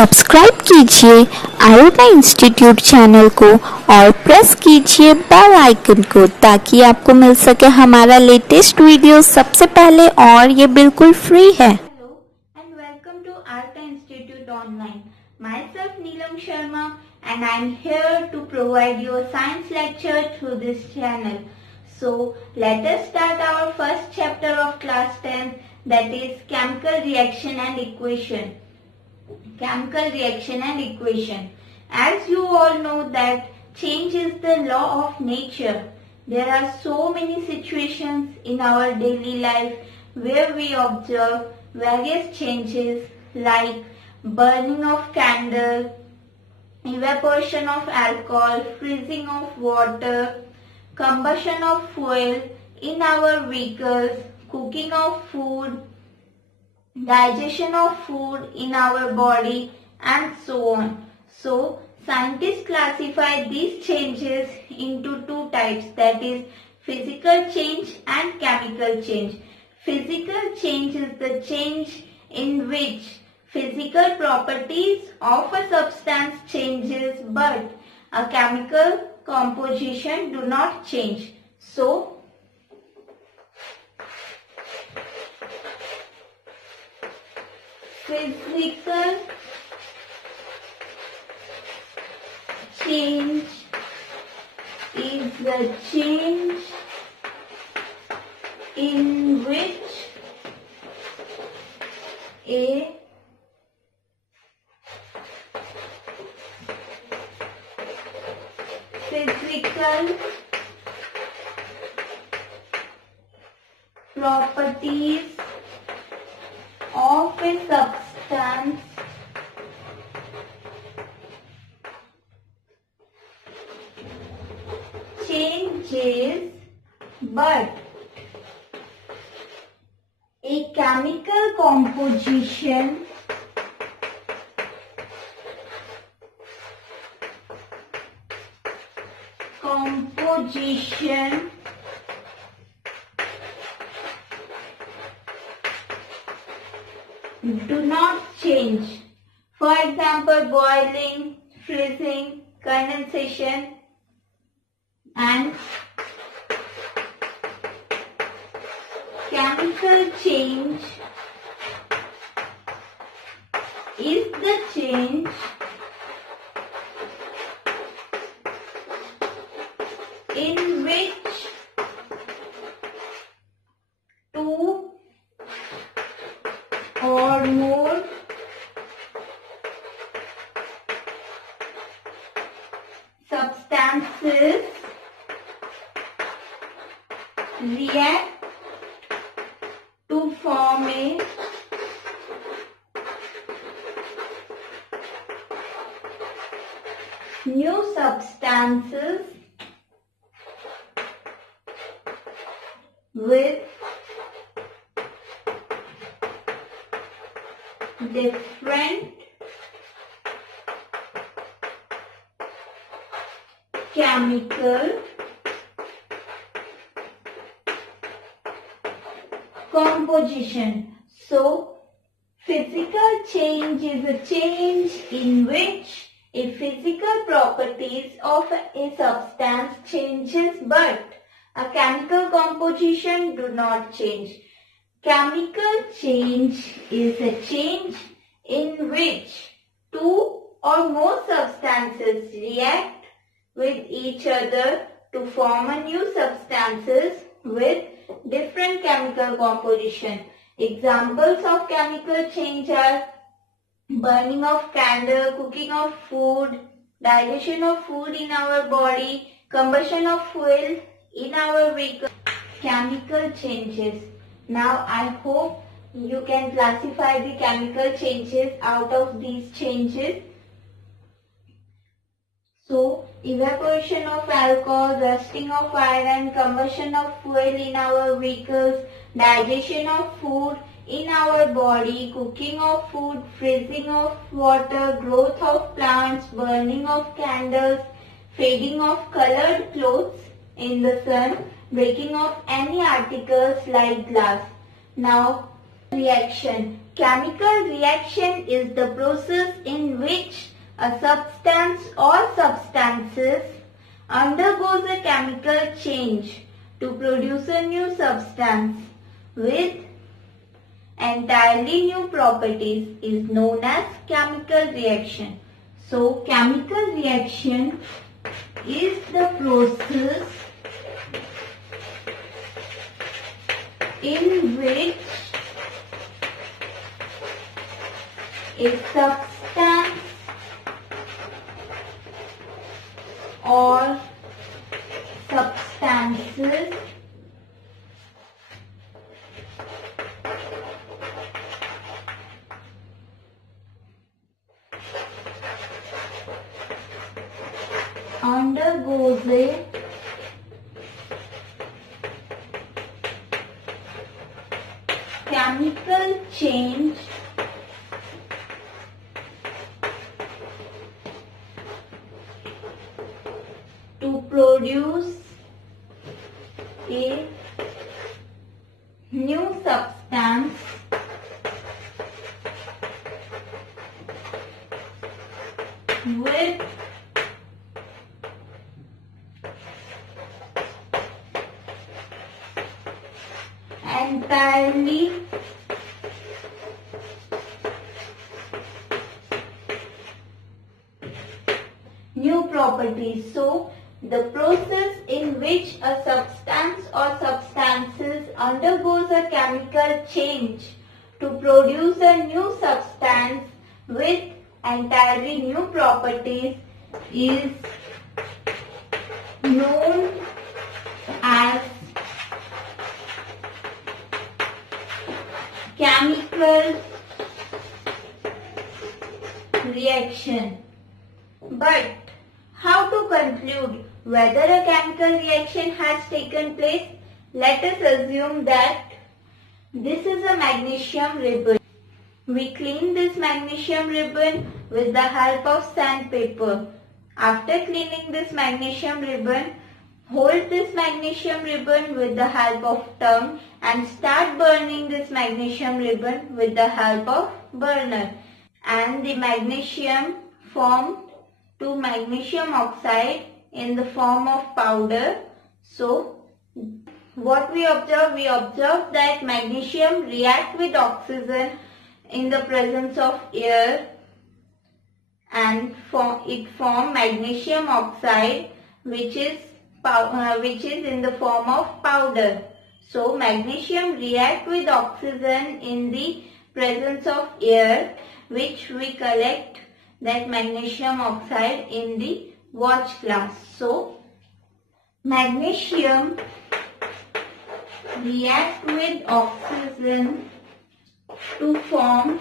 Subscribe कीजिए iota institute channel को और प्रेस कीजिए बेल आइकन को ताकि आपको मिल सके हमारा लेटेस्ट वीडियो सबसे पहले और ये बिल्कुल फ्री है। Hello and welcome to Arta Institute Online. Myself Neelam Sharma and I am here to provide you a science lecture through this channel. So let us start our first chapter of class 10, that is chemical reaction and equation. Chemical reaction and equation. As you all know that change is the law of nature. There are so many situations in our daily life where we observe various changes like burning of candle, evaporation of alcohol, freezing of water, combustion of fuel in our vehicles, cooking of food, digestion of food in our body, and so on. So scientists classify these changes into two types, that is physical change and chemical change. Physical change is the change in which physical properties of a substance changes but a chemical composition do not change. So physical change is the change in which a physical properties of a substance changes but a chemical composition do not change. For example, boiling, freezing, condensation, and chemical change is the change in which two or more substances react to form a new substances with different chemical composition. So, physical change is a change in which a physical properties of a substance changes but a chemical composition do not change. Chemical change is a change in which two or more substances react with each other to form a new substances with different chemical composition. Examples of chemical change are burning of candle, cooking of food, digestion of food in our body, combustion of fuel in our vehicle. Chemical changes. Now I hope you can classify the chemical changes out of these changes. So, evaporation of alcohol, rusting of iron, combustion of fuel in our vehicles, digestion of food in our body, cooking of food, freezing of water, growth of plants, burning of candles, fading of colored clothes in the sun, breaking of any articles like glass. Now, reaction. chemical reaction is the process in which a substance or substances undergoes a chemical change to produce a new substance with entirely new properties is known as chemical reaction. So, chemical reaction is the process in which a substance or substances undergoes a chemical change to produce a new substance with entirely new properties. So, the process in which a substance or substances undergoes a chemical change to produce a new substance with entirely new properties is known as chemical reaction. But how to conclude whether a chemical reaction has taken place? Let us assume that this is a magnesium ribbon. We clean this magnesium ribbon with the help of sandpaper. After cleaning this magnesium ribbon, hold this magnesium ribbon with the help of tongue and start burning this magnesium ribbon with the help of burner. And the magnesium formed to magnesium oxide in the form of powder. So, what we observe? We observe that magnesium reacts with oxygen in the presence of air and it forms magnesium oxide which is in the form of powder. So, magnesium reacts with oxygen in the presence of air, which we collect that magnesium oxide in the watch glass. So, magnesium reacts with oxygen to form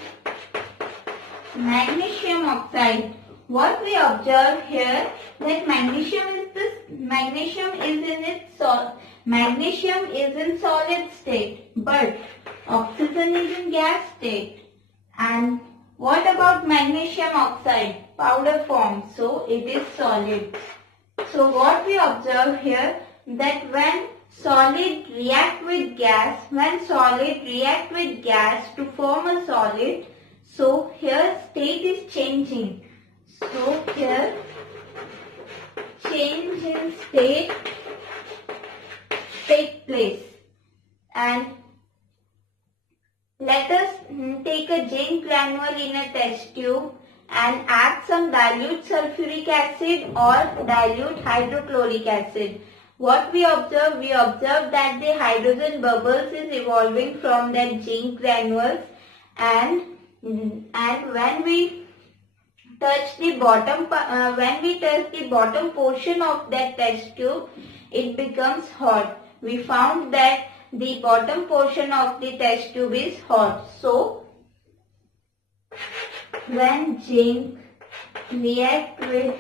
magnesium oxide. What we observe here, that magnesium is in solid state, but oxygen is in gas state. And what about magnesium oxide? Powder form, so it is solid. So what we observe here, that when solid react with gas to form a solid, so here state is changing. So here change in state take place. And let us take a zinc granule in a test tube and add some dilute sulfuric acid or dilute hydrochloric acid. What we observe? We observe that the hydrogen bubbles is evolving from that zinc granules, and when we touch the bottom portion of that test tube, it becomes hot. We found that the bottom portion of the test tube is hot. So, when zinc reacts with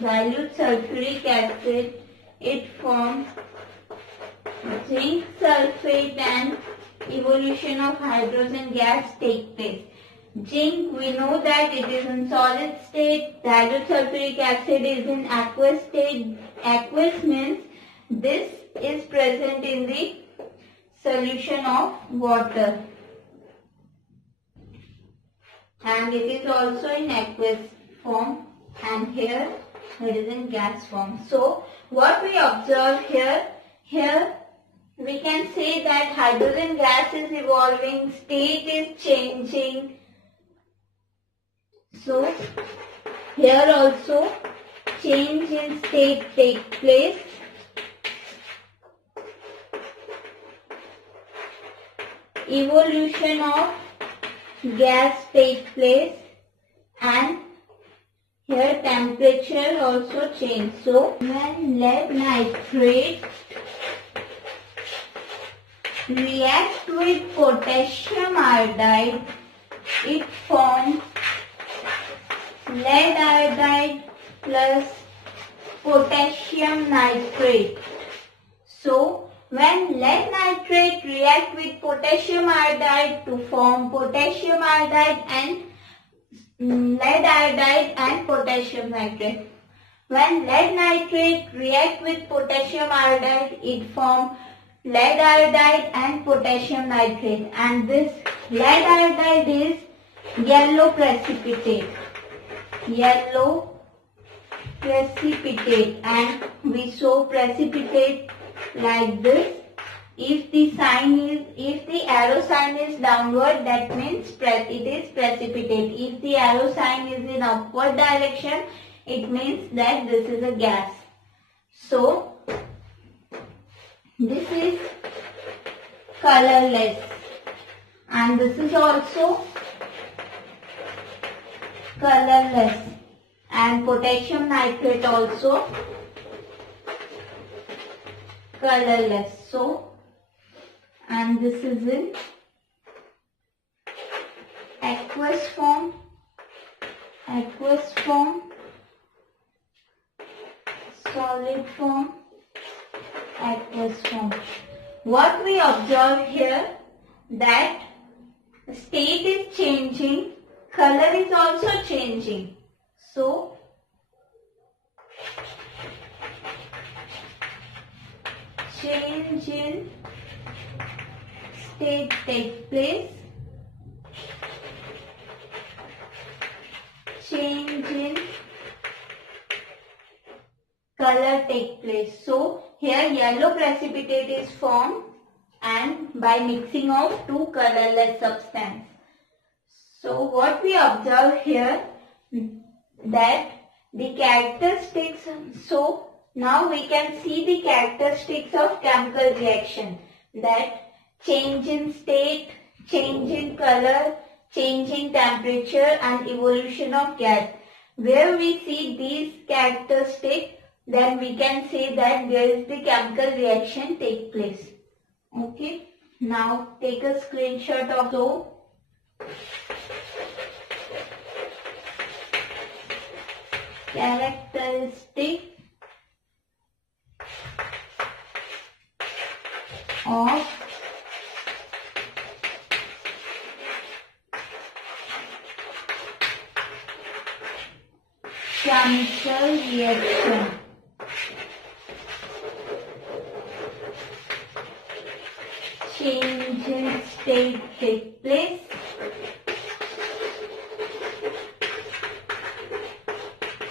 dilute sulfuric acid, it forms zinc sulfate and evolution of hydrogen gas take place. Zinc, we know that it is in solid state, dilute sulfuric acid is in aqueous state. Aqueous means this is present in the solution of water. and it is also in aqueous form, and here it is in gas form. So what we observe here we can say that hydrogen gas is evolving, state is changing. So here also change in state takes place. Evolution of gas takes place, and here temperature also change. So when lead nitrate react with potassium iodide, it forms lead iodide plus potassium nitrate. So when lead nitrate react with potassium iodide to form potassium iodide and lead iodide and potassium nitrate. When lead nitrate react with potassium iodide, it forms lead iodide and potassium nitrate, and this lead iodide is yellow precipitate. Yellow precipitate, and we show precipitate like this. If the arrow sign is downward, that means it is precipitate. If the arrow sign is in upward direction, it means that this is a gas. So this is colorless, and this is also colorless, and potassium nitrate also colorless. So, and this is in aqueous form, solid form, aqueous form. What we observe here, that state is changing, color is also changing. So change in state takes place, change in color takes place. So here yellow precipitate is formed, and by mixing of two colorless substances. So what we observe here, that the characteristics, so now we can see the characteristics of chemical reaction, that change in state, change in color, change in temperature and evolution of gas. Where we see these characteristics, then we can say that there is the chemical reaction take place. Okay, now take a screenshot of those. Characteristic of chemical reaction. Change in state take place.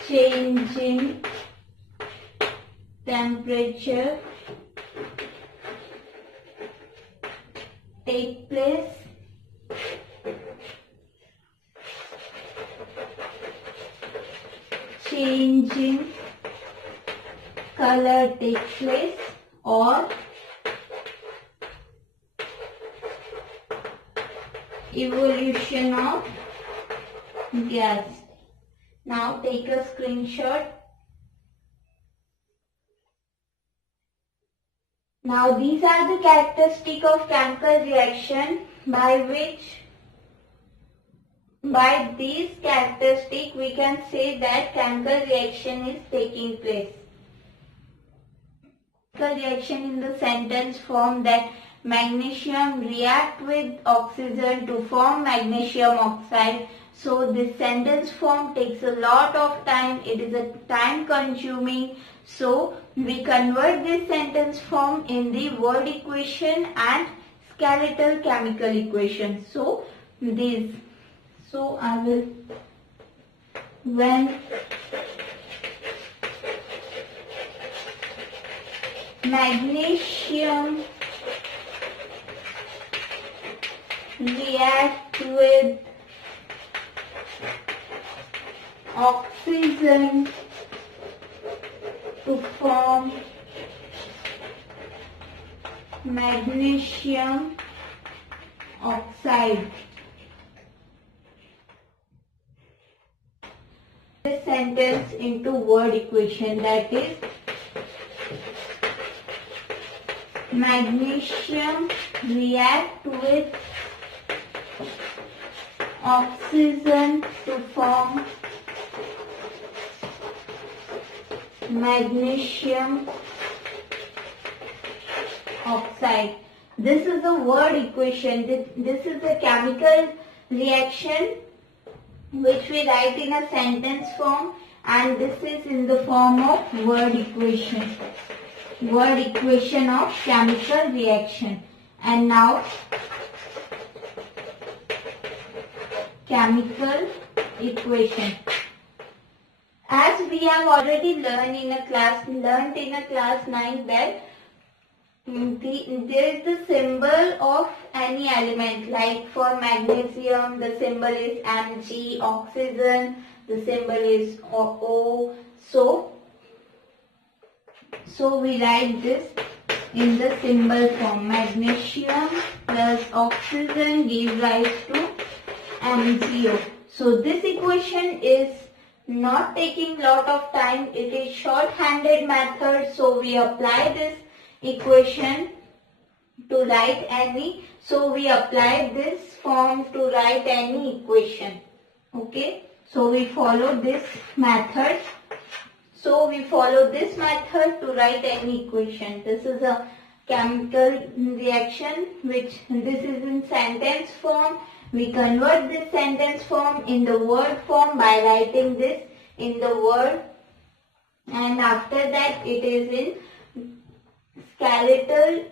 Change in temperature take place. Change in color take place, or evolution of gas. Now take a screenshot. Now these are the characteristics of chemical reaction by these characteristics we can say that chemical reaction is taking place. Chemical reaction in the sentence form, that magnesium react with oxygen to form magnesium oxide. So this sentence form takes a lot of time. It is a time consuming. So we convert this sentence form in the word equation and skeletal chemical equation. So So I will, when magnesium react with oxygen to form magnesium oxide. This sentence into word equation, that is magnesium react with oxygen to form magnesium oxide. This is a word equation. This is a chemical reaction which we write in a sentence form, and this is in the form of word equation. Word equation of chemical reaction. And now chemical equation. As we have already learned in a class 9 that there is the symbol of any element, like for magnesium the symbol is Mg, oxygen the symbol is O. So we write this in the symbol form. Magnesium plus oxygen gives rise to MgO. So this equation is not taking lot of time. It is short-handed method. So we apply this equation to write any. So we apply this form to write any equation. Okay. So we follow this method. So we follow this method to write any equation. This is a chemical reaction which this is in sentence form. We convert this sentence form in the word form by writing this in the word, and after that it is in skeletal.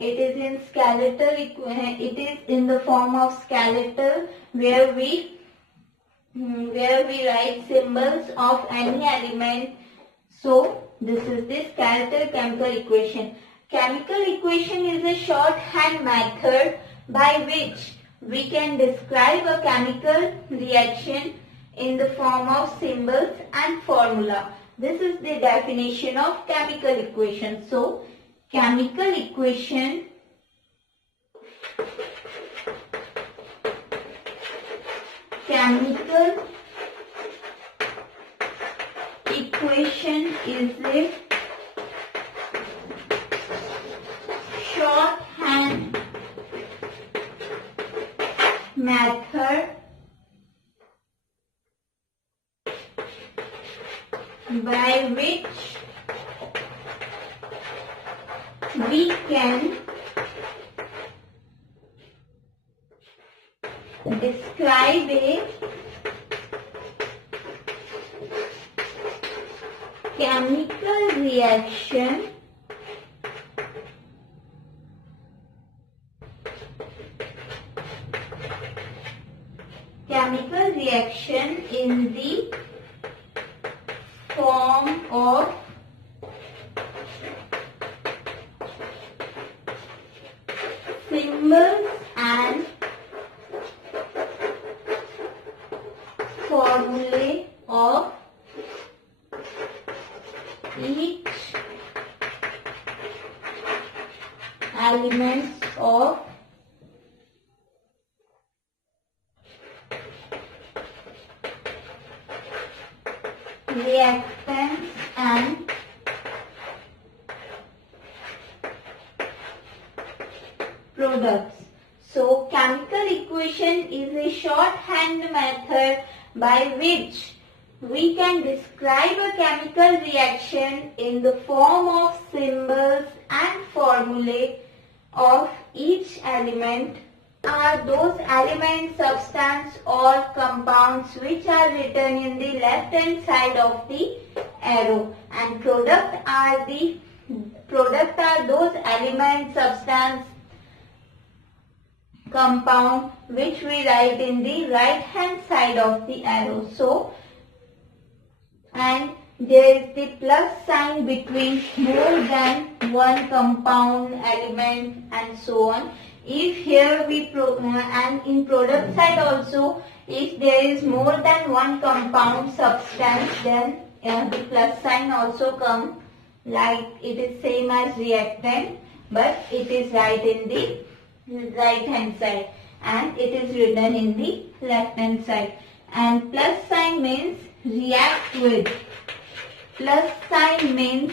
It is in the form of skeletal where we write symbols of any element. So this is the skeletal chemical equation. Chemical equation is a shorthand method by which we can describe a chemical reaction in the form of symbols and formula. This is the definition of chemical equation. So chemical equation is a shorthand method by which we can describe a chemical reaction in the form of symbols and formulae of each element of reactants and products. So chemical equation is a shorthand method by which we can describe a chemical reaction in the form of symbols and formulae of each element. Are those elements, substance or compounds which are written in the left hand side of the arrow, and product are those elements, substance compound which we write in the right hand side of the arrow. So, and there is the plus sign between more than one compound element and so on. If here we and in product side also, if there is more than one compound substance, then the plus sign also comes, like it is same as reactant, but it is right in the right hand side and it is written in the left hand side. And plus sign means react with. Plus sign means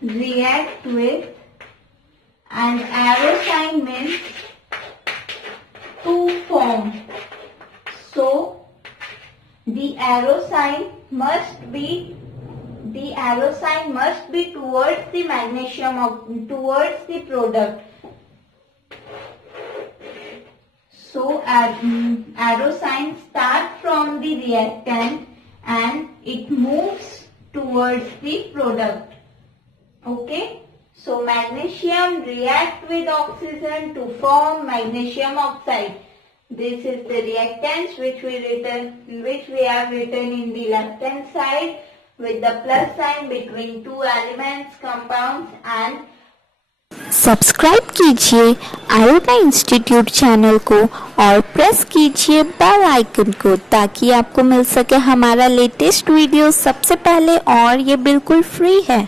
react with, and arrow sign means to form. So the arrow sign must be towards the magnesium, towards the product. So arrow sign starts from the reactant and it moves towards the product. Okay. So magnesium react with oxygen to form magnesium oxide. This is the reactants which we have written in the left hand side with the plus sign between two elements, compounds and subscribe कीजिए iota institute channel को और press कीजिए bell icon को ताकि आपको मिल सके हमारा latest video सबसे पहले, और ये बिल्कुल फ्री है।